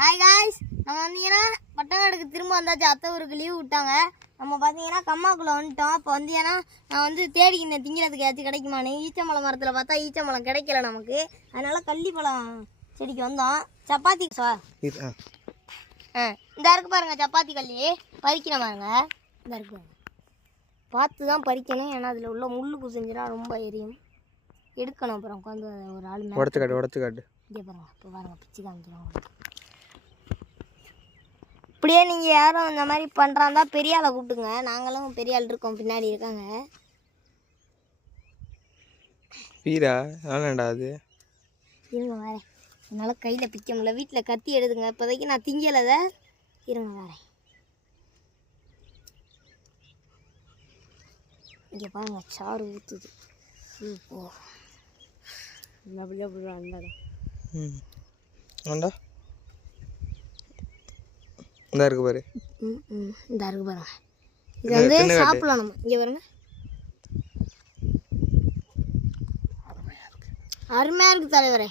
Hi guys, நம்ம வந்தீங்கன்னா பட்டங்காடுக்கு திரும்ப வந்தாச்சு. அத்தை ஊருக்கு லீவ் விட்டாங்க. நம்ம பார்த்தீங்கன்னா கம்மாக்குள்ளே வந்துட்டோம். இப்போ வந்தீங்கன்னா நான் வந்து தேடிக்கிட்டேன் திங்கிறதுக்கு ஏதாச்சும் கிடைக்குமான்னு. ஈச்சம்பழம் மரத்தில் பார்த்தா ஈச்சம்பழம் கிடைக்கல நமக்கு. அதனால கள்ளிப்பழம் செடிக்கு வந்தோம். சப்பாத்தி இந்த இருக்கு பாருங்க, சப்பாத்தி கல்லி பறிக்கிற பாருங்க. இந்த இருக்கு பாருங்க, பார்த்து தான் பறிக்கணும். ஏன்னா அதில் உள்ள முள்ளு குசைஞ்சினா ரொம்ப எரியும். எடுக்கணும். அப்புறம் உட்காந்து ஒரு ஆள் உடச்சு காட்டு இங்கே பாருங்க. இப்போ பாருங்க, பிச்சு காமிக்கிறோம். இப்படியே நீங்கள் யாரும் இந்த மாதிரி பண்ணுறாந்தா பெரிய ஆளை கூப்பிட்டுங்க. நாங்களும் பெரிய ஆள் இருக்கோம், பின்னாடி இருக்காங்க. வீரா ஆனாண்டா அது இருங்க வரேன். என்னால் கையில் பிக்க முடியல, வீட்டில் கத்தி எடுதுங்க. இப்போதைக்கு நான் திங்கலை. இருங்க வரேன். இங்கே பாருங்க, சாறு ஊற்றுது. ஓ ஆண்டா இந்த இருக்கு பாரு. இந்த இருக்கு பாருங்க. இது வந்து சாப்பிடலாம் நம்ம. இங்கே பாருங்க, அருமையாக இருக்குது தலைவரே.